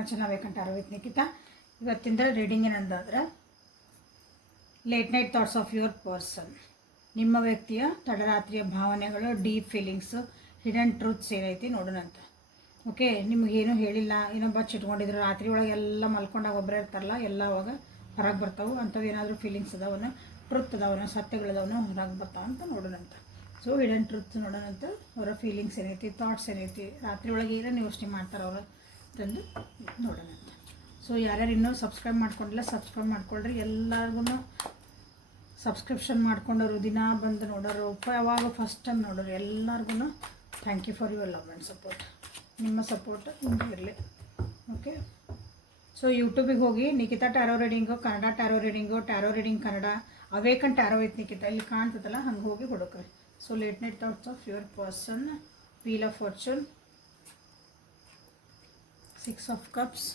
ಮಚ್ಚನ ಬೇಕಂತ ಅರವಿತ್ ನಿಖಿತಾ. ಇವತ್ತಿಂದ ರೀಡಿಂಗ್ ಏನಂದ್ರೆ late night thoughts of your person. ನಿಮ್ಮ ವ್ಯಕ್ತಿಯ ತಡರಾತ್ರಿಯ ಭಾವನೆಗಳು, ಡೀಪ್ ಫೀಲಿಂಗ್ಸು, ಹಿಡನ್ ಟ್ರೂತ್ಸ್ ಏನೈತಿ ನೋಡೋಣಂತ. ಓಕೆ, ನಿಮಗೇನು ಹೇಳಿಲ್ಲ, ಏನೋ ಬಚ್ಚಿಟ್ಕೊಂಡಿದ್ರು, ರಾತ್ರಿ ಒಳಗೆ ಎಲ್ಲ ಮಲ್ಕೊಂಡಾಗ ಒಬ್ಬರೇ ಇರ್ತಾರಲ್ಲ, ಎಲ್ಲ ಅವಾಗ ಹೊರಗೆ ಬರ್ತಾವೆ. ಅಂಥವು ಏನಾದರೂ ಫೀಲಿಂಗ್ಸ್ ಅದಾವನ, ಟ್ರುತ್ ಅದಾವನ, ಸತ್ಯಗಳಿದಾವನ ಹೊರಗೆ ಬರ್ತಾವ ಅಂತ ನೋಡೋಣಂತ. ಸೊ ಹಿಡನ್ ಟ್ರುತ್ ನೋಡೋಣಂತ. ಅವರ ಫೀಲಿಂಗ್ಸ್ ಏನೈತಿ, ಥಾಟ್ಸ್ ಏನೈತಿ, ರಾತ್ರಿ ಒಳಗೆ ಏನೇನು ಯೋಚನೆ ಮಾಡ್ತಾರೆ ಅವರು ತಂದು ನೋಡೋಣಂತ. ಸೊ ಯಾರ್ಯಾರು ಇನ್ನೂ ಸಬ್ಸ್ಕ್ರೈಬ್ ಮಾಡ್ಕೊಂಡಿಲ್ಲ ಸಬ್ಸ್ಕ್ರೈಬ್ ಮಾಡ್ಕೊಳ್ರಿ. ಎಲ್ಲರಿಗೂ ಸಬ್ಸ್ಕ್ರಿಪ್ಷನ್ ಮಾಡ್ಕೊಂಡವರು, ದಿನ ಬಂದು ನೋಡೋರು, ಯಾವಾಗ ಫಸ್ಟ್ ಟೈಮ್ ನೋಡೋರು ಎಲ್ಲರಿಗೂ thank you for your love and support. ನಿಮ್ಮ ಸಪೋರ್ಟ್ ಹಿಂಗೆ ಇರಲಿ. ಓಕೆ, ಸೊ ಯೂಟ್ಯೂಬಿಗೆ ಹೋಗಿ Nikhita tarot reading, Kannada tarot reading, tarot reading Kannada, awaken tarot with Nikhita ಇಲ್ಲಿ ಕಾಣ್ತದಲ್ಲ, ಹಂಗೆ ಹೋಗಿ ಹುಡುಕ್ರಿ. So late night thoughts of your person, wheel of fortune, 6 of cups,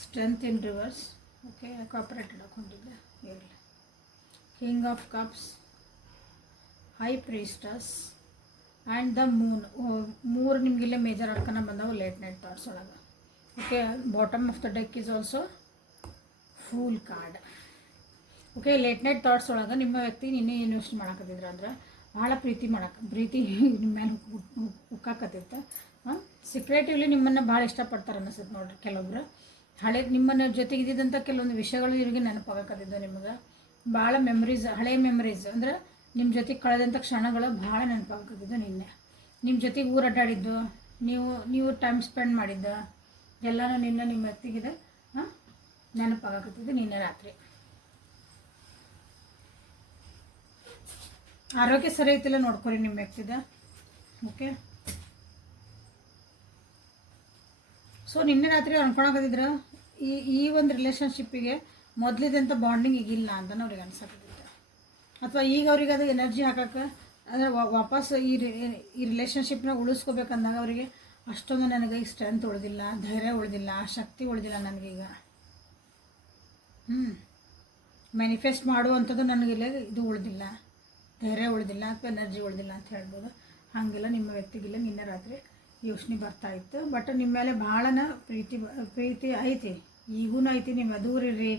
strength in reverse. Okay, ಕಾಪರೇಟೆಡ್ ಹಾಕೊಂಡಿದ್ದೆ ಇರಲಿ. King of cups, high priestess and the moon. ಮೂರು ನಿಮಗಿಲ್ಲೇ ಮೇಜರ್ ಅಡ್ಕನ ಬಂದವು ಲೇಟ್ ನೈಟ್ ಥಾಟ್ಸ್ ಒಳಗೆ. Okay, bottom of the deck is also pool card. Okay, late night thoughts ಒಳಗೆ ನಿಮ್ಮ ವ್ಯಕ್ತಿ ನಿನ್ನೆ ಏನು ಯೋಚನೆ ಮಾಡಕತ್ತಿದ್ರು ಅಂದ್ರೆ ಭಾಳ ಪ್ರೀತಿ ನಿಮ್ಮ ಮೇಲೆ ಹುಕ್ಕಾಕತ್ತಿತ್ತು. ಸೀಕ್ರೆಟಿವ್ಲಿ ನಿಮ್ಮನ್ನು ಭಾಳ ಇಷ್ಟಪಡ್ತಾರೆ ಅನ್ನಿಸುತ್ತೆ ನೋಡ್ರಿ. ಕೆಲವೊಬ್ರು ಹಳೆ ನಿಮ್ಮನ್ನ ಜೊತೆಗೆ ಇದ್ದಿದ್ದಂಥ ಕೆಲವೊಂದು ವಿಷಯಗಳು ಇವ್ರಿಗೆ ನೆನಪಾಗಕತ್ತಿದ್ದು. ನಿಮಗೆ ಭಾಳ ಮೆಮರೀಸ್, ಹಳೆ ಮೆಮರೀಸ್ ಅಂದ್ರೆ ನಿಮ್ಮ ಜೊತೆಗೆ ಕಳೆದಂಥ ಕ್ಷಣಗಳು ಭಾಳ ನೆನಪಾಗಕತ್ತಿದ್ದು. ನಿನ್ನೆ ನಿಮ್ಮ ಜೊತೆಗೆ ಊರು ಅಡ್ಡಾಡಿದ್ದು, ನೀವು ಟೈಮ್ ಸ್ಪೆಂಡ್ ಮಾಡಿದ್ದು ಎಲ್ಲನೂ ನಿನ್ನೆ ನಿಮ್ಮ ವ್ಯಕ್ತಿಗಿದೆ ನೆನಪಾಗಕತ್ತಿದ್ದು ನಿನ್ನೆ ರಾತ್ರಿ. ಆರೋಗ್ಯ ಸರಿ ಐತಿಲ್ಲ ನೋಡ್ಕೊರಿ ನಿಮ್ಮ ವ್ಯಕ್ತಿದ. ಓಕೆ, ಸೊ ನಿನ್ನೆ ರಾತ್ರಿ ಅನ್ಕೊಳಕತ್ತಿದ್ರೆ ಈ ಒಂದು ರಿಲೇಷನ್ಶಿಪ್ಪಿಗೆ ಮೊದಲಿದಂಥ ಬಾಂಡಿಂಗ್ ಈಗಿಲ್ಲ ಅಂತ ಅವ್ರಿಗೆ ಅನ್ಸಕತ್ತಿತ್ತು. ಅಥವಾ ಈಗ ಅವ್ರಿಗೆ ಅದು ಎನರ್ಜಿ ಹಾಕಕ್ಕೆ ಅಂದರೆ ವಾಪಸ್ ಈ ರಿಲೇಷನ್ಶಿಪ್ನ ಉಳಿಸ್ಕೋಬೇಕಂದಾಗ ಅವರಿಗೆ ಅಷ್ಟೊಂದು ನನಗೆ ಈ ಸ್ಟ್ರೆಂತ್ ಉಳಿದಿಲ್ಲ, ಧೈರ್ಯ ಉಳಿದಿಲ್ಲ, ಶಕ್ತಿ ಉಳಿದಿಲ್ಲ ನನಗೀಗ. ಮ್ಯಾನಿಫೆಸ್ಟ್ ಮಾಡುವಂಥದ್ದು ನನಗಿಲ್ಲ, ಇದು ಉಳಿದಿಲ್ಲ, ಧೈರ್ಯ ಉಳಿದಿಲ್ಲ ಅಥವಾ ಎನರ್ಜಿ ಉಳಿದಿಲ್ಲ ಅಂತ ಹೇಳ್ಬೋದು. ಹಾಗೆಲ್ಲ ನಿಮ್ಮ ವ್ಯಕ್ತಿಗಿಲ್ಲ ನಿನ್ನೆ ರಾತ್ರಿ ಯೋಚನೆ ಬರ್ತಾಯಿತ್ತು. ಬಟ್ ನಿಮ್ಮ ಮೇಲೆ ಭಾಳನ ಪ್ರೀತಿ ಐತಿ, ಈಗೂ ಐತಿ. ನೀವು ದೂರ ಇರ್ರಿ,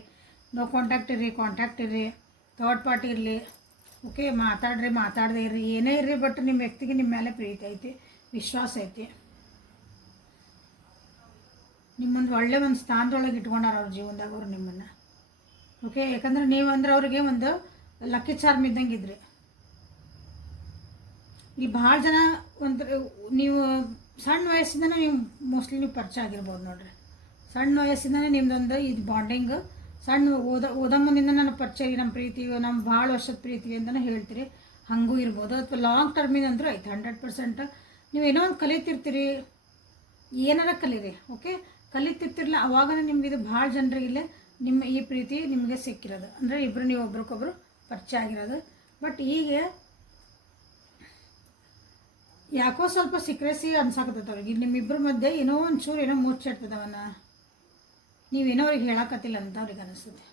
ನೋ ಕಾಂಟ್ಯಾಕ್ಟ್ ಇರ್ರಿ, ಕಾಂಟ್ಯಾಕ್ಟ್ ಇರ್ರಿ, ಥರ್ಡ್ ಪಾರ್ಟಿ ಇರಲಿ. ಓಕೆ, ಮಾತಾಡದೇ ಇರ್ರಿ, ಏನೇ ಇರ್ರಿ, ಬಟ್ ನಿಮ್ಮ ವ್ಯಕ್ತಿಗೆ ನಿಮ್ಮ ಮೇಲೆ ಪ್ರೀತಿ ಐತಿ, ವಿಶ್ವಾಸ ಐತಿ. ನಿಮ್ಮೊಂದು ಒಳ್ಳೆ ಒಂದು ಸ್ಥಾನದೊಳಗೆ ಇಟ್ಕೊಂಡಾರ ಅವ್ರ ಜೀವನದಾಗ ಅವ್ರು ನಿಮ್ಮನ್ನು. ಓಕೆ, ಯಾಕಂದ್ರೆ ನೀವು ಅಂದ್ರೆ ಅವ್ರಿಗೆ ಒಂದು ಲಕ್ಕಿ ಚಾರ್ಮ್ ಇದ್ದಂಗೆ ಇದ್ರಿ. ಇಲ್ಲಿ ಭಾಳ ಜನ ನೀವು ಸಣ್ಣ ವಯಸ್ಸಿಂದನೇ ನೀವು ಮೋಸ್ಟ್ಲಿ ನೀವು ಪರಿಚಯ ಆಗಿರ್ಬೋದು ನೋಡ್ರಿ. ಸಣ್ಣ ವಯಸ್ಸಿಂದನೇ ನಿಮ್ದೊಂದು ಇದು ಬಾಂಡಿಂಗ್, ಸಣ್ಣ ಓದ ಮುಂದಿಂದ ನನ್ನ ಪರಿಚಯ, ನಮ್ಮ ಪ್ರೀತಿ, ನಮ್ಮ ಭಾಳ ವರ್ಷದ ಪ್ರೀತಿ ಅಂತಲೇ ಹೇಳ್ತೀರಿ. ಹಾಗೂ ಇರ್ಬೋದು. ಅಥವಾ ಲಾಂಗ್ ಟರ್ಮಿಂದ ಅಂದರೂ ಐತೆ 100%. ನೀವು ಏನೋ ಒಂದು ಕಲಿತಿರ್ತೀರಿ, ಏನಾರ ಕಲೀರಿ. ಓಕೆ, ಕಲಿತಿರ್ತಿರಲ್ಲ ಅವಾಗನೇ ನಿಮ್ಗೆ ಇದು ಭಾಳ ಜನರಿಗಿಲ್ಲೇ ನಿಮ್ಮ ಈ ಪ್ರೀತಿ ನಿಮಗೆ ಸಿಕ್ಕಿರೋದು. ಅಂದರೆ ಇಬ್ಬರು ನೀವು ಒಬ್ರಿಗೊಬ್ರು ಪರಿಚಯ ಆಗಿರೋದು. ಬಟ್ ಈಗ ಯಾಕೋ ಸ್ವಲ್ಪ ಸೀಕ್ರೆಸಿ ಅನ್ಸಾಕತ್ತೈತೆ ಅವ್ರಿಗೆ. ನಿಮ್ಮಿಬ್ಬರ ಮಧ್ಯೆ ಏನೋ ಒಂಚೂರು ಏನೋ ಮುಚ್ಚಿಡ್ತದವನ್ನ, ನೀವೇನೋ ಅವ್ರಿಗೆ ಹೇಳಕತ್ತಿಲ್ಲ ಅಂತ ಅವ್ರಿಗೆ ಅನಿಸ್ತದೆ.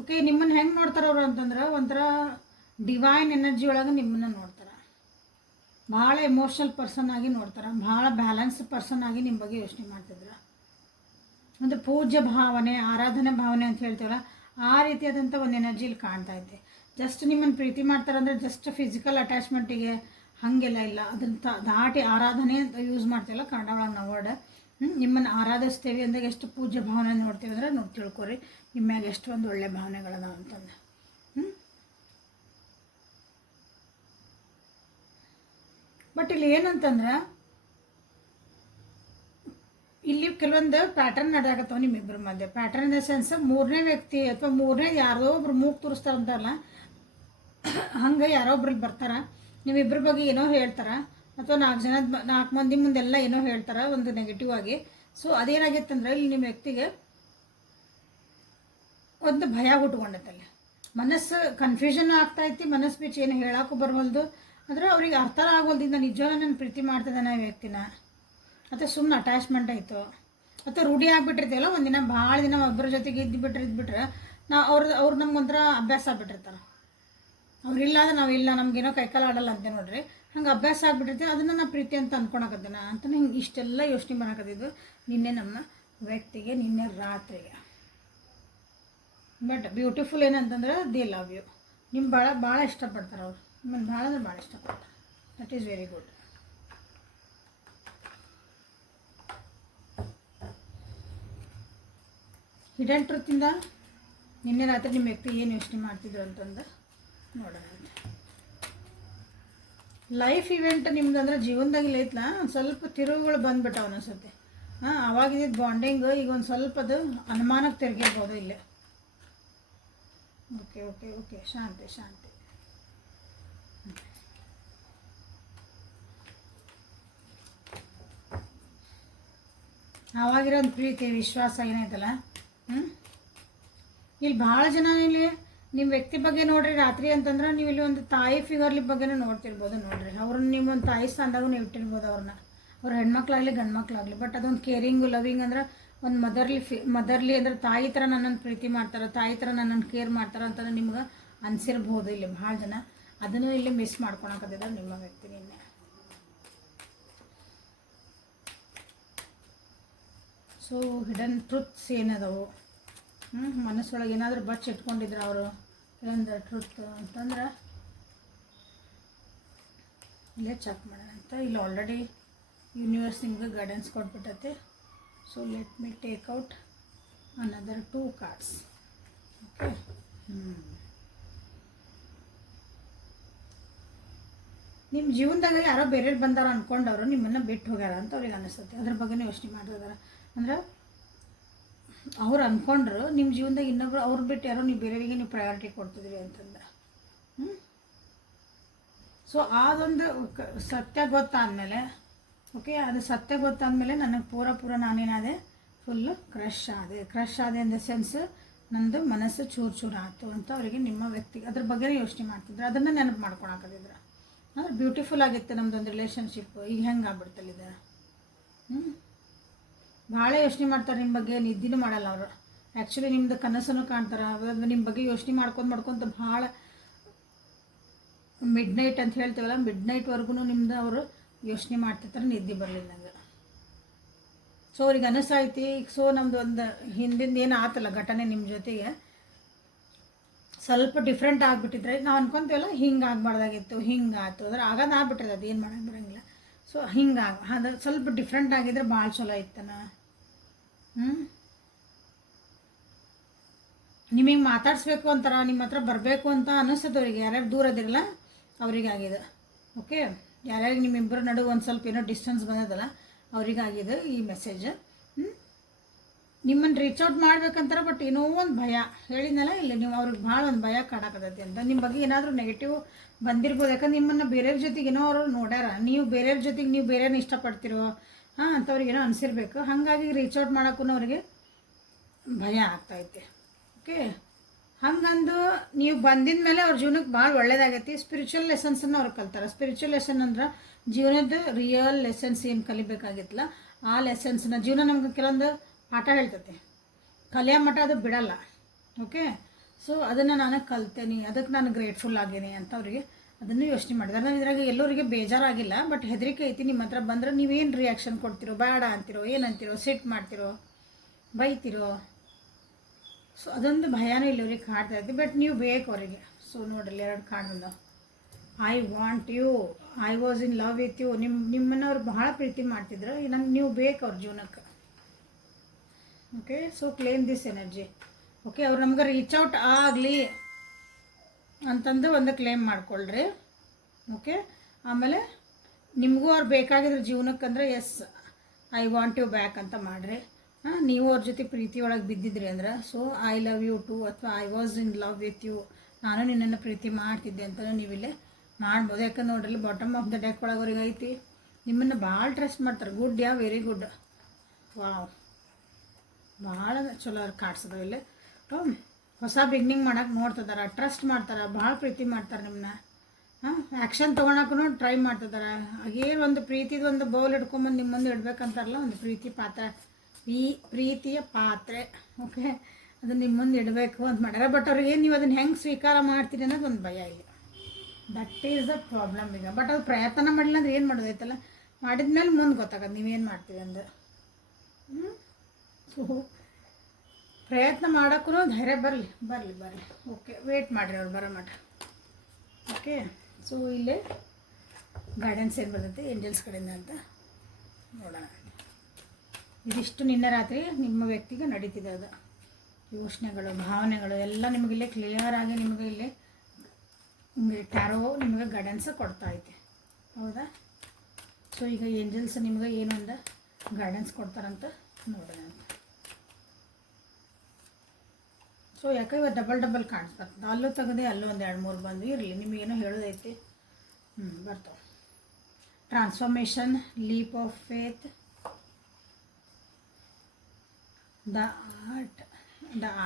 ಓಕೆ, ನಿಮ್ಮನ್ನು ಹೆಂಗೆ ನೋಡ್ತಾರೆ ಅವರು ಅಂತಂದ್ರೆ ಒಂಥರ ಡಿವೈನ್ ಎನರ್ಜಿ ಒಳಗೆ ನಿಮ್ಮನ್ನು ನೋಡ್ತಾರೆ. ಭಾಳ ಎಮೋಷ್ನಲ್ ಪರ್ಸನ್ ಆಗಿ ನೋಡ್ತಾರೆ, ಭಾಳ ಬ್ಯಾಲೆನ್ಸ್ ಪರ್ಸನ್ ಆಗಿ ನಿಮ್ಮ ಬಗ್ಗೆ ಯೋಚನೆ ಮಾಡ್ತಿದ್ರು. ಒಂದು ಪೂಜ್ಯ ಭಾವನೆ, ಆರಾಧನೆ ಭಾವನೆ ಅಂತ ಹೇಳ್ತೀವಲ್ಲ, ಆ ರೀತಿಯಾದಂಥ ಒಂದು ಎನರ್ಜಿ ಇಲ್ಲಿ ಕಾಣ್ತಾ ಇದೆ. ಜಸ್ಟ್ ನಿಮ್ಮನ್ನು ಪ್ರೀತಿ ಮಾಡ್ತಾರಂದ್ರೆ ಜಸ್ಟ್ ಫಿಸಿಕಲ್ ಅಟ್ಯಾಚ್ಮೆಂಟಿಗೆ ಹಾಗೆಲ್ಲ ಇಲ್ಲ, ಅದನ್ನು ದಾಟಿ ಆರಾಧನೆ ಅಂತ ಯೂಸ್ ಮಾಡ್ತೀವಲ್ಲ ಕನ್ನಡ ಒಳಗೆ ನಾವು ವರ್ಡ್. ನಿಮ್ಮನ್ನು ಆರಾಧಿಸ್ತೇವೆ ಅಂದಾಗ ಎಷ್ಟು ಪೂಜ್ಯ ಭಾವನೆ ನೋಡ್ತೀವಿ ಅಂದರೆ ತಿಳ್ಕೊರಿ ನಿಮ್ಮ ಮ್ಯಾಗ ಎಷ್ಟೊಂದು ಒಳ್ಳೆ ಭಾವನೆಗಳದಾವ ಅಂತಂದು. ಬಟ್ ಇಲ್ಲಿ ಏನಂತಂದ್ರೆ ಇಲ್ಲಿ ಕೆಲವೊಂದು ಪ್ಯಾಟರ್ನ್ ನಡೆದಾಕತ್ತವ ನಿಮ್ಮಿಬ್ಬರ ಮಧ್ಯೆ. ಪ್ಯಾಟರ್ನ್ ಇನ್ ದ ಸೆನ್ಸ್ ಮೂರನೇ ವ್ಯಕ್ತಿ ಅಥವಾ ಮೂರನೇ ಯಾರೋ ಒಬ್ರು ಮೂಗು ತೋರಿಸ್ತಾರಂತಾರಲ್ಲ, ಹಂಗೆ ಯಾರೋ ಒಬ್ರಲ್ಲಿ ಬರ್ತಾರ, ನಿಮ್ಮಿಬ್ಬರ ಬಗ್ಗೆ ಏನೋ ಹೇಳ್ತಾರೆ, ಅಥವಾ 4 ಮಂದಿ ಮುಂದೆಲ್ಲ ಏನೋ ಹೇಳ್ತಾರೆ ಒಂದು ನೆಗೆಟಿವ್ ಆಗಿ. ಸೊ ಅದೇನಾಗಿತ್ತಂದ್ರೆ ಇಲ್ಲಿ ನಿಮ್ಮ ವ್ಯಕ್ತಿಗೆ ಒಂದು ಭಯ ಹುಟ್ಕೊಂಡೈತಲ್ಲಿ, ಮನಸ್ಸು ಕನ್ಫ್ಯೂಷನ್ ಆಗ್ತಾಯಿತ್ತು, ಮನಸ್ಸು ಬಿಚ್ಚಿ ಏನು ಹೇಳೋಕ್ಕೂ ಬರವಲ್ದು. ಅಂದರೆ ಅವ್ರಿಗೆ ಅರ್ಥ ಆಗೋಲ್ದಿಂದ ನಿಜವನ್ನ ನಾನು ಪ್ರೀತಿ ಮಾಡ್ತಿದ್ದಾನೆ ವ್ಯಕ್ತಿನ, ಅಥವಾ ಸುಮ್ಮನೆ ಅಟ್ಯಾಚ್ಮೆಂಟ್ ಆಯಿತು, ಅಥವಾ ರೂಢಿ ಆಗಿಬಿಟ್ಟಿರ್ತೀವಲ್ಲ, ಒಂದಿನ ಭಾಳ ದಿನ ಒಬ್ಬರ ಜೊತೆಗೆ ಇದ್ಬಿಟ್ರೆ ನಾವು ಅವ್ರು ನಮ್ಗೆ ಒಂಥರ ಅಭ್ಯಾಸ ಆಗ್ಬಿಟ್ಟಿರ್ತಾರೆ. ಅವ್ರಿಲ್ಲ ಅಂದ್ರೆ ನಾವಿಲ್ಲ, ನಮಗೇನೋ ಕೈಕಾಲು ಆಡಲ್ಲ ಅಂತೆ ನೋಡ್ರಿ. ಹಂಗೆ ಅಭ್ಯಾಸ ಆಗ್ಬಿಟ್ಟಿರ್ತೀವಿ, ಅದನ್ನು ನಾನು ಪ್ರೀತಿ ಅಂತ ಅಂದ್ಕೊಳಕತ್ತೇನ ಅಂತ ಹಿಂಗೆ ಇಷ್ಟೆಲ್ಲ ಯೋಚನೆ ಮಾಡಕತ್ತಿದ್ದು ನಿನ್ನೆ ನಮ್ಮ ವ್ಯಕ್ತಿಗೆ, ನಿನ್ನೆ ರಾತ್ರಿಗೆ. ಬಟ್ ಬ್ಯೂಟಿಫುಲ್ ಏನಂತಂದ್ರೆ ದೇ ಲವ್ ಯು. ನಿಮ್ಮ ಭಾಳ ಇಷ್ಟಪಡ್ತಾರೆ ಅವರು, ನಿಮ್ಮನ್ನು ಭಾಳ ಅಂದ್ರೆ ಭಾಳ ಇಷ್ಟಪಡ್ತಾರೆ. That is very good. Hidden ಟ್ರೂತಿಂದ ನಿನ್ನೆ ರಾತ್ರಿ ನಿಮ್ಮ ವ್ಯಕ್ತಿ ಏನು ಯೋಚನೆ ಮಾಡ್ತಿದ್ರು ಅಂತಂದು ನೋಡೋಣ. ಲೈಫ್ ಇವೆಂಟ್ ನಿಮ್ದು ಅಂದ್ರೆ ಜೀವನದಾಗಿಲ್ಲ ಐತ್ಲ ಒಂದು ಸ್ವಲ್ಪ ತಿರುವುಗಳು ಬಂದ್ಬಿಟ್ಟವ ಅನಿಸುತ್ತೆ. ಅವಾಗಿದ್ದು ಬಾಂಡಿಂಗ್ ಈಗ ಒಂದು ಸ್ವಲ್ಪ ಅದು ಅನುಮಾನಕ್ಕೆ ತಿರುಗಿರ್ಬೋದು ಇಲ್ಲೇ. ಓಕೆ ಓಕೆ ಓಕೆ, ಶಾಂತಿ ಶಾಂತಿ. ಆವಾಗಿರೋ ಒಂದು ಪ್ರೀತಿ ವಿಶ್ವಾಸ ಏನೈತಲ್ಲ, ಇಲ್ಲಿ ಭಾಳ ಜನ ಇಲ್ಲಿ ನಿಮ್ಮ ವ್ಯಕ್ತಿ ಬಗ್ಗೆ ನೋಡ್ರಿ ರಾತ್ರಿ ಅಂತಂದ್ರೆ ನೀವು ಇಲ್ಲಿ ಒಂದು ತಾಯಿ ಫಿಗರ್ಲಿ ಬಗ್ಗೆನೂ ನೋಡ್ತಿರ್ಬೋದು ನೋಡ್ರಿ. ಅವ್ರನ್ನ ನೀವು ಒಂದು ತಾಯಿ ಸ್ಥಾನದಾಗೂ ನೀವು ಇಟ್ಟಿರ್ಬೋದು ಅವ್ರನ್ನ, ಅವ್ರ ಹೆಣ್ಮಕ್ಳಾಗಲಿ ಗಂಡು ಮಕ್ಳಾಗಲಿ. ಬಟ್ ಅದೊಂದು ಕೇರಿಂಗು ಲವಿಂಗ್ ಅಂದ್ರೆ ಒಂದು ಮದರ್ಲಿ ಅಂದ್ರೆ ತಾಯಿ ಥರ ನನ್ನನ್ನು ಪ್ರೀತಿ ಮಾಡ್ತಾರೆ, ತಾಯಿ ಥರ ನನ್ನನ್ನು ಕೇರ್ ಮಾಡ್ತಾರೆ ಅಂತಂದ್ರೆ ನಿಮ್ಗೆ ಅನಿಸಿರ್ಬೋದು ಇಲ್ಲಿ ಭಾಳ ಜನ. ಅದನ್ನು ಇಲ್ಲಿ ಮಿಸ್ ಮಾಡ್ಕೊಳಕತ್ತಿದ್ದಾರೆ ನಿಮ್ಮ ವ್ಯಕ್ತಿ ನಿನ್ನೆ. ಸೊ ಹಿಡನ್ ಟ್ರುತ್ಸ್ ಏನದವು, ಮನಸ್ಸೊಳಗೆ ಏನಾದರೂ ಬಚ್ಚಿಟ್ಕೊಂಡಿದ್ರು ಅವರು ಏನಂದ್ರೆ ಟ್ರುತ್ ಅಂತಂದ್ರೆ ಇಲ್ಲೇ ಚೆಕ್ ಮಾಡೋಣ ಅಂತ. ಇಲ್ಲಿ ಆಲ್ರೆಡಿ ಯೂನಿವರ್ಸ್ ನಿಮ್ಗೆ ಗೈಡೆನ್ಸ್ ಕೊಟ್ಬಿಟ್ಟೈತೆ. So let me take out another 2 cards. Okay, ನಿಮ್ಮ ಜೀವನದಾಗ ಯಾರೋ ಬೇರೆಯವ್ರು ಬಂದಾರ ಅಂದ್ಕೊಂಡವರು ನಿಮ್ಮನ್ನು ಬಿಟ್ಟು ಹೋಗ್ಯಾರ ಅಂತ ಅವ್ರಿಗೆ ಅನಿಸುತ್ತೆ. ಅದ್ರ ಬಗ್ಗೆನೇ ಯೋಚನೆ ಮಾಡ್ತಿದ್ದಾರೆ. ಅಂದ್ರೆ ಅವ್ರು ಅಂದ್ಕೊಂಡ್ರು ನಿಮ್ಮ ಜೀವನದಾಗ ಇನ್ನೊಬ್ರು ಅವ್ರು ಬಿಟ್ಟು ಯಾರೋ ನೀವು ಬೇರೆಯವರಿಗೆ ನೀವು ಪ್ರಯಾರಿಟಿ ಕೊಡ್ತಿದ್ರಿ ಅಂತಂದ್ರೆ. ಸೊ ಅದೊಂದು ಸತ್ಯ ಗೊತ್ತಾದಮೇಲೆ, ಓಕೆ, ಅದು ಸತ್ಯ ಗೊತ್ತಾದಮೇಲೆ ನನಗೆ ಪೂರ ನಾನೇನಾದೆ ಫುಲ್ಲು ಕ್ರಶ್ ಆದೆ ಇನ್ ದ ಸೆನ್ಸ್ ನಂದು ಮನಸ್ಸು ಚೂರು ಆಯಿತು ಅಂತ ಅವರಿಗೆ ನಿಮ್ಮ ವ್ಯಕ್ತಿ ಅದ್ರ ಬಗ್ಗೆನೇ ಯೋಚನೆ ಮಾಡ್ತಿದ್ರು. ಅದನ್ನು ನೆನಪು ಮಾಡ್ಕೊಳಕತ್ತಿದ್ರು. ಅಂದ್ರೆ ಬ್ಯೂಟಿಫುಲ್ ಆಗಿತ್ತು ನಮ್ಮದೊಂದು ರಿಲೇಷನ್ಶಿಪ್. ಈಗ ಹೆಂಗೆ ಆಗ್ಬಿಡ್ತಲ್ಲಿದೆ. ಭಾಳ ಯೋಚನೆ ಮಾಡ್ತಾರೆ ನಿಮ್ಮ ಬಗ್ಗೆ, ನಿದ್ದಿನೂ ಮಾಡಲ್ಲ ಅವರು. ಆ್ಯಕ್ಚುಲಿ ನಿಮ್ಮದು ಕನಸನ್ನು ಕಾಣ್ತಾರೆ, ಅದಾದ ನಿಮ್ಮ ಬಗ್ಗೆ ಯೋಚನೆ ಮಾಡ್ಕೊತ ಭಾಳ ಮಿಡ್ ನೈಟ್ ಅಂತ ಹೇಳ್ತೀವಲ್ಲ, ಮಿಡ್ ನೈಟ್ವರೆಗೂ ನಿಮ್ದು ಅವರು ಯೋಚನೆ ಮಾಡ್ತಿರ್ತಾರೆ, ನಿದ್ದೆ ಬರಲಿಲ್ಲ ನಂಗೆ. ಸೊ ಅವ್ರಿಗೆ ಅನಿಸೈತಿ. ಸೊ ನಮ್ದು ಒಂದು ಹಿಂದಿಂದ ಏನು ಆತಲ್ಲ ಘಟನೆ ನಿಮ್ಮ ಜೊತೆಗೆ ಸ್ವಲ್ಪ ಡಿಫ್ರೆಂಟ್ ಆಗಿಬಿಟ್ಟಿದ್ರೆ ನಾವು ಅನ್ಕೊತೀವಲ್ಲ ಹಿಂಗೆ ಆಗಬಾರ್ದಾಗಿತ್ತು, ಹಿಂಗೆ ಆಯ್ತು ಅಂದ್ರೆ ಆಗೋದು ಆಗ್ಬಿಟ್ರೆ ಅದು ಏನು ಮಾಡೋಕ್ಕೆ ಬರೋಂಗಿಲ್ಲ. ಸೊ ಅದು ಸ್ವಲ್ಪ ಡಿಫ್ರೆಂಟ್ ಆಗಿದ್ರೆ ಭಾಳ ಚಲೋ ಇತ್ತನ. ನಿಮಗೆ ಮಾತಾಡಿಸ್ಬೇಕು ಅಂತಾರ, ನಿಮ್ಮ ಹತ್ರ ಬರಬೇಕು ಅಂತ ಅನಿಸ್ತದೆ ಅವ್ರಿಗೆ. ಯಾರ್ಯಾರು ದೂರ ಅದಿರಲ್ಲ ಅವರಿಗಾಗಿದೆ. ಓಕೆ, ಯಾರ್ಯಾರಿಗೆ ನಿಮ್ಮಿಬ್ಬರ ನಡುವೆ ಒಂದು ಸ್ವಲ್ಪ ಏನೋ ಡಿಸ್ಟೆನ್ಸ್ ಬಂದದಲ್ಲ ಅವರಿಗಾಗಿದೆ ಈ ಮೆಸೇಜ್. ನಿಮ್ಮನ್ನು ರೀಚ್ ಔಟ್ ಮಾಡ್ಬೇಕಂತಾರೆ, ಬಟ್ ಏನೋ ಒಂದು ಭಯ ಹೇಳಿದ್ನಲ್ಲ ಇಲ್ಲಿ, ನೀವು ಅವ್ರಿಗೆ ಭಾಳ ಒಂದು ಭಯ ಕಾಡಕತ್ತೈತಿ ಅಂತ. ನಿಮ್ಮ ಬಗ್ಗೆ ಏನಾದರೂ ನೆಗೆಟಿವ್ ಬಂದಿರ್ಬೋದು. ಯಾಕಂದ್ರೆ ನಿಮ್ಮನ್ನು ಬೇರೆಯವ್ರ ಜೊತೆಗೆ ಏನೋ ಅವರು ನೋಡ್ಯಾರ, ನೀವು ಬೇರೆಯವ್ರ ಜೊತೆಗೆ ನೀವು ಬೇರೆಯವ್ರನ್ನ ಇಷ್ಟಪಡ್ತಿರೋ ಅಂಥವ್ರಿಗೆ ಏನೋ ಅನಿಸಿರ್ಬೇಕು. ಹಾಗಾಗಿ ರೀಚ್ ಔಟ್ ಮಾಡೋಕ್ಕೂ ಅವ್ರಿಗೆ ಭಯ ಆಗ್ತೈತೆ. ಓಕೆ, ಹಂಗಂದು ನೀವು ಬಂದಿದ ಮೇಲೆ ಅವ್ರ ಜೀವನಕ್ಕೆ ಭಾಳ ಒಳ್ಳೇದಾಗೈತಿ. ಸ್ಪಿರಿಚುವಲ್ ಲೆಸನ್ಸನ್ನು ಅವ್ರು ಕಲ್ತಾರೆ. ಸ್ಪಿರಿಚುವಲ್ ಲೆಸನ್ ಅಂದ್ರೆ ಜೀವನದ ರಿಯಲ್ ಲೆಸನ್ಸ್ ಏನು ಕಲಿಬೇಕಾಗಿತ್ತಲ್ಲ ಆ ಲೆಸನ್ಸ್ನ ಜೀವನ ನಮ್ಗೆ ಕೆಲವೊಂದು ಪಾಠ ಹೇಳ್ತೈತಿ, ಕಲಿಯೋ ಮಠ ಅದು ಬಿಡಲ್ಲ. ಓಕೆ, ಸೊ ಅದನ್ನು ನಾನು ಕಲ್ತೇನೆ, ಅದಕ್ಕೆ ನಾನು ಗ್ರೇಟ್ಫುಲ್ ಆಗೀನಿ ಅಂತ ಅವರಿಗೆ ಅದನ್ನು ಯೋಚನೆ ಮಾಡಿದ್ದಾರೆ. ನಾನು ಇದ್ರಾಗ ಎಲ್ಲರಿಗೆ ಬೇಜಾರಾಗಿಲ್ಲ, ಬಟ್ ಹೆದರಿಕೆ ಐತಿ. ನಿಮ್ಮ ಹತ್ರ ಬಂದ್ರೆ ನೀವೇನು ರಿಯಾಕ್ಷನ್ ಕೊಡ್ತಿರೋ, ಬೇಡ ಅಂತಿರೋ, ಏನಂತಿರೋ, ಸಿಟ್ ಮಾಡ್ತಿರೋ, ಬೈತಿರೋ. ಸೊ ಅದೊಂದು ಭಯನೂ ಇಲ್ಲವ್ರಿಗೆ ಕಾಡ್ತೈತಿ. ಬಟ್ ನೀವು ಬೇಕು ಅವರಿಗೆ. ಸೊ ನೋಡ್ರಿ 2 ಕಾರ್ಡ್ ಬಂದವು. I want you, I was in love with you. ನಿಮ್ಮನ್ನು ಅವ್ರು ಭಾಳ ಪ್ರೀತಿ ಮಾಡ್ತಿದ್ರು, ನಂಗೆ ನೀವು ಬೇಕು ಅವ್ರ ಜೀವನಕ್ಕೆ. Okay, so claim this energy. Okay, ಅವ್ರು ನಮ್ಗೆ ರೀಚ್ ಔಟ್ ಆಗಲಿ ಅಂತಂದು ಒಂದು ಕ್ಲೇಮ್ ಮಾಡ್ಕೊಳ್ರಿ. ಓಕೆ, ಆಮೇಲೆ ನಿಮಗೂ ಅವ್ರು ಬೇಕಾಗಿದ್ರು ಜೀವನಕ್ಕಂದ್ರೆ yes I want you back ಅಂತ ಮಾಡಿರಿ. ನೀವು ಅವ್ರ ಜೊತೆ ಪ್ರೀತಿ ಒಳಗೆ ಬಿದ್ದಿದ್ರಿ ಅಂದ್ರೆ so I love you too, ಅಥವಾ I was in love with you, ನಾನು ನಿನ್ನನ್ನು ಪ್ರೀತಿ ಮಾಡ್ತಿದ್ದೆ ಅಂತಲೂ ನೀವಿಲ್ಲೇ ಮಾಡ್ಬೋದು. ಯಾಕಂದ್ರೆ ನೋಡ್ರಿ ಬಾಟಮ್ ಆಫ್ ದ ಡೆಕ್ ಒಳಗೆ ಅವ್ರಿಗೆ ಐತಿ, ನಿಮ್ಮನ್ನು ಭಾಳ ಟ್ರಸ್ಟ್ ಮಾಡ್ತಾರೆ. ಗುಡ್, ಯಾ ವೆರಿ ಗುಡ್. ವಾವ್, ಭಾಳ ಚಲೋ ಅವ್ರು ಕಾಡ್ಸೋದು ಇಲ್ಲಿ. ಹೊಸ ಬಿಗ್ನಿಂಗ್ ಮಾಡೋಕೆ ನೋಡ್ತಿದ್ದಾರೆ, ಟ್ರಸ್ಟ್ ಮಾಡ್ತಾರೆ, ಭಾಳ ಪ್ರೀತಿ ಮಾಡ್ತಾರೆ ನಿಮ್ಮನ್ನ. ಆ್ಯಕ್ಷನ್ ತೊಗೊಳಕ್ಕೂ ಟ್ರೈ ಮಾಡ್ತಿದ್ದಾರೆ. ಹಾಗೇನು ಒಂದು ಪ್ರೀತಿದು ಒಂದು ಬೌಲ್ ಹಿಡ್ಕೊಂಬಂದು ನಿಮ್ಮ ಮುಂದೆ ಇಡಬೇಕಂತಾರಲ್ಲ, ಒಂದು ಪ್ರೀತಿಯ ಪಾತ್ರೆ. ಓಕೆ, ಅದನ್ನು ನಿಮ್ಮ ಮುಂದೆ ಇಡಬೇಕು ಅಂತ ಮಾಡ್ಯಾರ. ಬಟ್ ಅವ್ರಿಗೆ ನೀವು ಅದನ್ನು ಹೆಂಗೆ ಸ್ವೀಕಾರ ಮಾಡ್ತೀರಿ ಅನ್ನೋದು ಒಂದು ಭಯ ಇಲ್ಲ. ದಟ್ ಈಸ್ ದ ಪ್ರಾಬ್ಲಮ್ ಈಗ. ಬಟ್ ಅದು ಪ್ರಯತ್ನ ಮಾಡಿಲ್ಲ ಅಂದ್ರೆ ಏನು ಮಾಡೋದೈತಲ್ಲ, ಮಾಡಿದ್ಮೇಲೆ ಮುಂದೆ ಗೊತ್ತಾಗದು ನೀವೇನು ಮಾಡ್ತೀವಿ ಅಂದ್ರೆ. ಸೊ ಪ್ರಯತ್ನ ಮಾಡೋಕ್ಕೂ ಧೈರ್ಯ ಬರಲಿ. ಓಕೆ, ವೇಟ್ ಮಾಡಿರಿ ಅವ್ರು ಬರೋ ಮಟ್ಟ. ಓಕೆ, ಸೊ ಇಲ್ಲೇ ಗೈಡೆನ್ಸ್ ಏನು ಬರ್ತೈತಿ ಏಂಜಲ್ಸ್ ಕಡೆಯಿಂದ ಅಂತ ನೋಡೋಣ. ಇದಿಷ್ಟು ನಿನ್ನೆ ರಾತ್ರಿ ನಿಮ್ಮ ವ್ಯಕ್ತಿಗೆ ನಡೀತಿದೆ. ಅದು ಯೋಚನೆಗಳು, ಭಾವನೆಗಳು ಎಲ್ಲ ನಿಮಗಿಲ್ಲೇ ಕ್ಲಿಯರ್ ಆಗಿ ನಿಮಗೆ ಇಲ್ಲೇ ಟ್ಯಾರೋ ನಿಮಗೆ ಗೈಡೆನ್ಸ್ ಕೊಡ್ತಾ ಐತೆ. ಹೌದಾ? ಸೊ ಈಗ ಏಂಜಲ್ಸ್ ನಿಮಗೆ ಏನೊಂದು ಗೈಡೆನ್ಸ್ ಕೊಡ್ತಾರಂತ ನೋಡೋಣ ಅಂತ. ಸೊ ಯಾಕೆ ಇವತ್ತು ಡಬಲ್ ಕಾಣಿಸ್ಬಾರ್ದು, ಅಲ್ಲೂ ತೆಗೆದು ಅಲ್ಲೂ ಒಂದು 2-3 ಬಂದು ಇರಲಿ, ನಿಮಗೇನೋ ಹೇಳೋದೈತಿ. ಬರ್ತಾವೆ. Transformation, leap of faith, the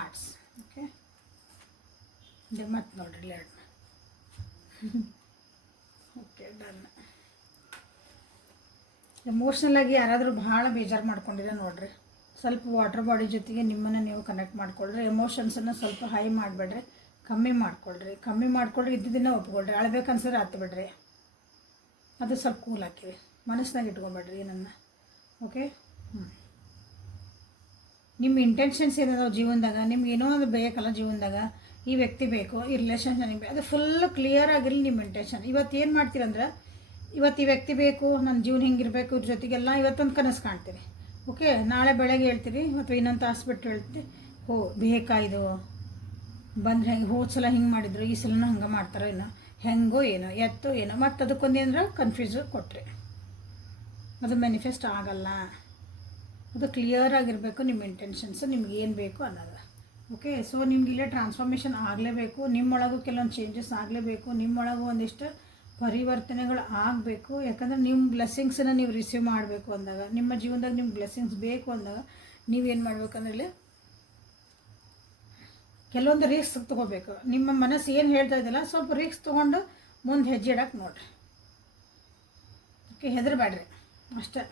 arts. Okay, ಮತ್ತೆ ನೋಡ್ರಿ 2. Okay, done. ಎಮೋಷ್ನಲ್ ಆಗಿ ಯಾರಾದರೂ ಭಾಳ ಬೇಜಾರು ಮಾಡ್ಕೊಂಡಿದ್ರೆ ನೋಡ್ರಿ, ಸ್ವಲ್ಪ ವಾಟರ್ ಬಾಡಿ ಜೊತೆಗೆ ನಿಮ್ಮನ್ನು ನೀವು ಕನೆಕ್ಟ್ ಮಾಡ್ಕೊಳ್ರಿ. ಎಮೋಷನ್ಸನ್ನು ಸ್ವಲ್ಪ ಹೈ ಮಾಡಿಬಿಡ್ರಿ, ಕಮ್ಮಿ ಮಾಡ್ಕೊಳ್ರಿ. ಇದ್ದಿದ್ದನ್ನ ಒಪ್ಕೊಳ್ರಿ. ಅಳ್ಬೇಕು ಅನ್ಸಿದ್ರೆ ಹತ್ತು ಬಿಡ್ರಿ, ಅದು ಸ್ವಲ್ಪ ಕೂಲ್ ಹಾಕಿರಿ. ಮನಸ್ಸಿನಾಗ ಇಟ್ಕೊಬೇಡ್ರಿ ಏನನ್ನ. ಓಕೆ, ನಿಮ್ಮ ಇಂಟೆನ್ಷನ್ಸ್ ಏನಿದಾವೆ ಜೀವನದಾಗ, ನಿಮ್ಗೆ ಏನೋ ಒಂದು ಬೇಕಲ್ಲ ಜೀವನದಾಗ, ಈ ವ್ಯಕ್ತಿ ಬೇಕು, ಈ ರಿಲೇಷನ್ಶಿಪ್ ಬೇಕು, ಅದು ಫುಲ್ಲು ಕ್ಲಿಯರ್ ಆಗಿರಲಿ ನಿಮ್ಮ ಇಂಟೆನ್ಷನ್. ಇವತ್ತು ಏನು ಮಾಡ್ತೀರಂದ್ರೆ, ಇವತ್ತು ಈ ವ್ಯಕ್ತಿ ಬೇಕು, ನನ್ನ ಜೀವನ ಹಿಂಗಿರಬೇಕು, ಇದ್ರ ಜೊತೆಗೆಲ್ಲ ಇವತ್ತೊಂದು ಕನಸು ಕಾಣ್ತೀರಿ. ಓಕೆ, ನಾಳೆ ಬೆಳಗ್ಗೆ ಹೇಳ್ತೀರಿ ಅಥವಾ ಇನ್ನೊಂದು ತಾಸು ಬಿಟ್ಟು ಹೇಳ್ತೀರಿ, ಬೇಕಾ ಇದು ಬಂದರೆ ಹೆಂಗೆ, ಹೋದ ಸಲ ಹಿಂಗೆ ಮಾಡಿದ್ರು, ಈ ಸಲನೂ ಹಂಗೆ ಮಾಡ್ತಾರೋ ಏನೋ, ಹೆಂಗೋ ಏನೋ ಎತ್ತೋ ಏನೋ, ಮತ್ತು ಅದಕ್ಕೊಂದೇನರ ಕನ್ಫ್ಯೂಸ್ ಕೊಟ್ಟರೆ ಅದು ಮ್ಯಾನಿಫೆಸ್ಟ್ ಆಗಲ್ಲ. ಅದು ಕ್ಲಿಯರ್ ಆಗಿರಬೇಕು ನಿಮ್ಮ ಇಂಟೆನ್ಷನ್ಸ್, ನಿಮ್ಗೆ ಏನು ಬೇಕು ಅನ್ನೋದು. ಓಕೆ, ಸೊ ನಿಮ್ಗೆ ಇಲ್ಲೇ ಟ್ರಾನ್ಸ್ಫಾರ್ಮೇಷನ್ ಆಗಲೇಬೇಕು, ನಿಮ್ಮೊಳಗೂ ಕೆಲವೊಂದು ಚೇಂಜಸ್ ಆಗಲೇಬೇಕು, ನಿಮ್ಮೊಳಗೂ ಒಂದಿಷ್ಟು ಪರಿವರ್ತನೆಗಳು ಆಗಬೇಕು. ಯಾಕಂದರೆ ನಿಮ್ಮ ಬ್ಲೆಸ್ಸಿಂಗ್ಸನ್ನು ನೀವು ರಿಸೀವ್ ಮಾಡಬೇಕು ಅಂದಾಗ, ನಿಮ್ಮ ಜೀವನದಾಗ ನಿಮ್ಗೆ ಬ್ಲೆಸ್ಸಿಂಗ್ಸ್ ಬೇಕು ಅಂದಾಗ ನೀವೇನು ಮಾಡ್ಬೇಕಂದ್ರೆ ಕೆಲವೊಂದು ರಿಸ್ಕ್ ತೊಗೋಬೇಕು. ನಿಮ್ಮ ಮನಸ್ಸು ಏನು ಹೇಳ್ತಾ ಇದ್ದಿಲ್ಲ, ಸ್ವಲ್ಪ ರಿಸ್ಕ್ ತೊಗೊಂಡು ಮುಂದೆ ಹೆಜ್ಜೆ ಇಡಕ್ಕೆ ನೋಡ್ರಿ. ಓಕೆ, ಹೆದರಬೇಡ್ರಿ ಅಷ್ಟೇ.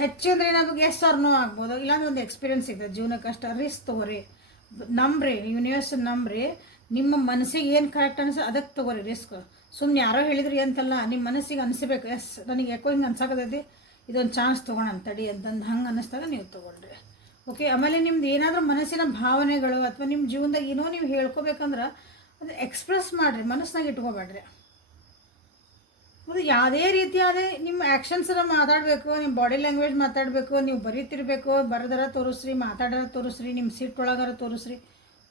ಹೆಚ್ಚಂದ್ರೆ ಏನಾದ್ರು ಎಸ್ ಆರ್ ನೋ ಆಗ್ಬೋದು, ಇಲ್ಲಾಂದ್ರೆ ಒಂದು ಎಕ್ಸ್ಪೀರಿಯನ್ಸ್ ಇದೆ ಜೀವನಕ್ಕೆ ಅಷ್ಟೇ. ರಿಸ್ಕ್ ತೊಗೋರಿ, ನಂಬ್ರಿ, ಯೂನಿವರ್ಸ್ ನಂಬ್ರಿ. ನಿಮ್ಮ ಮನಸ್ಸಿಗೆ ಏನು ಕರೆಕ್ಟ್ ಅನಿಸ ಅದಕ್ಕೆ ತೊಗೋರಿ ರಿಸ್ಕ್. ಸುಮ್ಮನೆ ಯಾರೋ ಹೇಳಿದ್ರಿ ಅಂತಲ್ಲ, ನಿಮ್ಮ ಮನಸ್ಸಿಗೆ ಅನಿಸ್ಬೇಕು, ಎಸ್ ನನಗೆ ಯಾಕೋ ಹಿಂಗೆ ಅನ್ಸಾಕತೈತಿ, ಇದೊಂದು ಚಾನ್ಸ್ ತೊಗೊಳ ಅಂತಡಿ ಅಂತಂದು ಹಂಗೆ ಅನ್ನಿಸ್ದಾಗ ನೀವು ತೊಗೊಂಡ್ರಿ. ಓಕೆ, ಆಮೇಲೆ ನಿಮ್ದು ಏನಾದರೂ ಮನಸ್ಸಿನ ಭಾವನೆಗಳು ಅಥವಾ ನಿಮ್ಮ ಜೀವನದಾಗ ಏನೋ ನೀವು ಹೇಳ್ಕೊಬೇಕಂದ್ರೆ ಅದು ಎಕ್ಸ್ಪ್ರೆಸ್ ಮಾಡಿರಿ, ಮನಸ್ಸಿನಾಗ ಇಟ್ಕೋಬೇಡ್ರಿ. ಅದು ಯಾವುದೇ ರೀತಿಯಾದ ನಿಮ್ಮ ಆ್ಯಕ್ಷನ್ಸನ್ನ ಮಾತಾಡಬೇಕು, ನಿಮ್ಮ ಬಾಡಿ ಲ್ಯಾಂಗ್ವೇಜ್ ಮಾತಾಡಬೇಕು, ನೀವು ಬರೀತಿರ್ಬೇಕು, ಬರೆದರ ತೋರಿಸ್ರಿ, ಮಾತಾಡೋರ ತೋರಿಸ್ರಿ, ನಿಮ್ಮ ಸೀಟ್ ಒಳಗಾರ ತೋರಿಸ್ರಿ,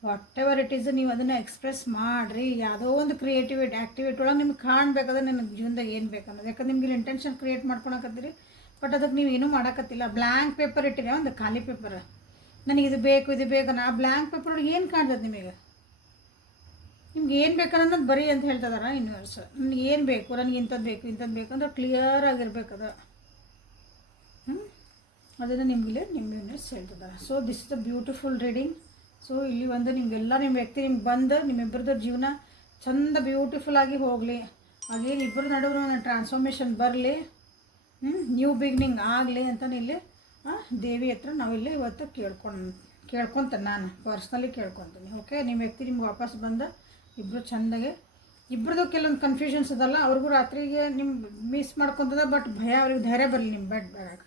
ವಾಟ್ ಎವರ್ ಇಟ್ ಈಸ್ ನೀವು ಅದನ್ನು ಎಕ್ಸ್ಪ್ರೆಸ್ ಮಾಡಿರಿ. ಯಾವುದೋ ಒಂದು ಆ್ಯಕ್ಟಿವಿಟಿ ಒಳಗೆ ನಿಮ್ಗೆ ಕಾಣಬೇಕಾದ್ರೆ ನನಗೆ ಜೀವನದಾಗ ಏನು ಬೇಕು ಅನ್ನೋದು. ಯಾಕಂದ್ರೆ ನಿಮ್ಗೆ ಇಲ್ಲಿ ಇಂಟೆನ್ಷನ್ ಕ್ರಿಯೇಟ್ ಮಾಡ್ಕೊಳಕತ್ತೀರಿ, ಬಟ್ ಅದಕ್ಕೆ ನೀವು ಏನೂ ಮಾಡೋಕತ್ತಿಲ್ಲ. ಬ್ಲ್ಯಾಂಕ್ ಪೇಪರ್ ಇಟ್ಟಿರಿ, ಒಂದು ಖಾಲಿ ಪೇಪರ್, ನನಗೆ ಇದು ಬೇಕು ಅನ್ನೋ ಆ ಬ್ಲ್ಯಾಂಕ್ ಪೇಪರ್ ಒಳಗೆ ಏನು ಕಾಣ್ತದೆ ನಿಮಗೆ? ನಿಮ್ಗೆ ಏನು ಬೇಕನ್ನೋದು ಬರೀ ಅಂತ ಹೇಳ್ತಿದಾರ ಯೂನಿವರ್ಸ್. ನನಗೆ ಏನು ಬೇಕು, ನನಗೆ ಇಂಥದ್ದು ಬೇಕು ಅಂದ್ರೆ ಕ್ಲಿಯರ್ ಆಗಿರ್ಬೇಕದು. ಅದನ್ನು ನಿಮಗಿಲ್ಲಿ ನಿಮ್ಮ ಯೂನಿವರ್ಸ್ ಹೇಳ್ತಿದ್ದಾರೆ. So this is the beautiful reading. So ಇಲ್ಲಿ ಒಂದು ನಿಮಗೆಲ್ಲ ನಿಮ್ಮ ವ್ಯಕ್ತಿ ನಿಮ್ಗೆ ಬಂದು ನಿಮ್ಮಿಬ್ಬರದ್ದು ಜೀವನ ಚಂದ ಬ್ಯೂಟಿಫುಲ್ ಆಗಿ ಹೋಗಲಿ. ಹಾಗೇನು ಇಬ್ಬರು ನಡುವೆ ಒಂದು ಟ್ರಾನ್ಸ್ಫಾರ್ಮೇಷನ್ ಬರಲಿ, ನ್ಯೂ ಬಿಗಿನಿಂಗ್ ಆಗಲಿ ಅಂತ ಇಲ್ಲಿ ದೇವಿ ಹತ್ರ ನಾವಿಲ್ಲಿ ಇವತ್ತು ಕೇಳ್ಕೊತೀನಿ. ನಾನು ಪರ್ಸ್ನಲಿ ಕೇಳ್ಕೊತೀನಿ. ಓಕೆ, ನಿಮ್ಮ ವ್ಯಕ್ತಿ ನಿಮ್ಗೆ ವಾಪಸ್ ಬಂದು ಇಬ್ಬರು ಚೆಂದಾಗೆ, ಇಬ್ಬರದು ಕೆಲವೊಂದು ಕನ್ಫ್ಯೂಷನ್ಸ್ ಅದಲ್ಲ, ಅವ್ರಿಗೂ ರಾತ್ರಿಗೆ ನಿಮ್ಮ ಮಿಸ್ ಮಾಡ್ಕೊತದ, ಬಟ್ ಭಯ ಅವ್ರಿಗೆ ಧೈರ್ಯ ಬರಲಿ ನಿಮ್ಮ ಬೆಡ್ ಬರೋಕೆ.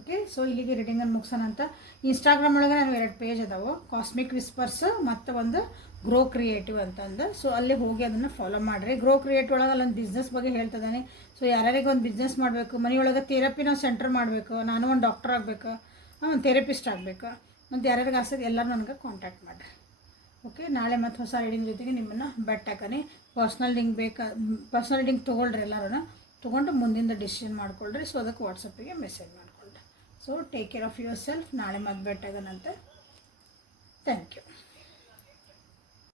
ಓಕೆ, ಸೊ ಇಲ್ಲಿಗೆ ರೀಡಿಂಗನ್ನು ಮುಗಿಸೋಣ ಅಂತ. ಇನ್ಸ್ಟಾಗ್ರಾಮ್ ಒಳಗೆ ನಾನು 2 ಪೇಜ್ ಅದಾವೆ, ಕಾಸ್ಮಿಕ್ ವಿಸ್ಪರ್ಸ್ ಮತ್ತು ಒಂದು ಗ್ರೋ ಕ್ರಿಯೇಟಿವ್ ಅಂತಂದು. ಸೊ ಅಲ್ಲಿ ಹೋಗಿ ಅದನ್ನು ಫಾಲೋ ಮಾಡಿರಿ. ಗ್ರೋ ಕ್ರಿಯೇಟಿವ್ ಒಳಗೆ ಅಲ್ಲೊಂದು ಬಿಸ್ನೆಸ್ ಬಗ್ಗೆ ಹೇಳ್ತಿದ್ದಾನೆ. ಸೊ ಯಾರ್ಯಾರಿಗೆ ಒಂದು ಬಿಸ್ನೆಸ್ ಮಾಡಬೇಕು, ಮನೆಯೊಳಗೆ ಥೆರಪಿ ನಾವು ಸೆಂಟರ್ ಮಾಡಬೇಕು, ನಾನು ಒಂದು ಡಾಕ್ಟರ್ ಆಗಬೇಕು, ಒಂದು ಥೆರಪಿಸ್ಟ್ ಆಗಬೇಕು, ಮತ್ತು ಯಾರ್ಯಾರಿಗೆ ಆಸಕ್ತಿ ಎಲ್ಲರೂ ನನಗೆ ಕಾಂಟ್ಯಾಕ್ಟ್ ಮಾಡಿರಿ. ಓಕೆ, ನಾಳೆ ಮತ್ತು ಹೊಸ ರೀಡಿಂಗ್ ಜೊತೆಗೆ ನಿಮ್ಮನ್ನು ಬೆಟ್ಟಾಕನಿ. ಪರ್ಸ್ನಲ್ ರೀಡಿಂಗ್ ತೊಗೊಳ್ರಿ, ಎಲ್ಲರೂ ತೊಗೊಂಡು ಮುಂದಿಂದ ಡಿಸಿಷನ್ ಮಾಡ್ಕೊಳ್ರಿ. ಸೊ ಅದಕ್ಕೆ ವಾಟ್ಸಪ್ಪಿಗೆ ಮೆಸೇಜ್ ಮಾಡಿಕೊಳ್ರಿ. So take care of yourself. ನಾಳೆ ಮತ್ತೆ ಬೆಟ್ಟಾಗನಂತೆ. Thank you.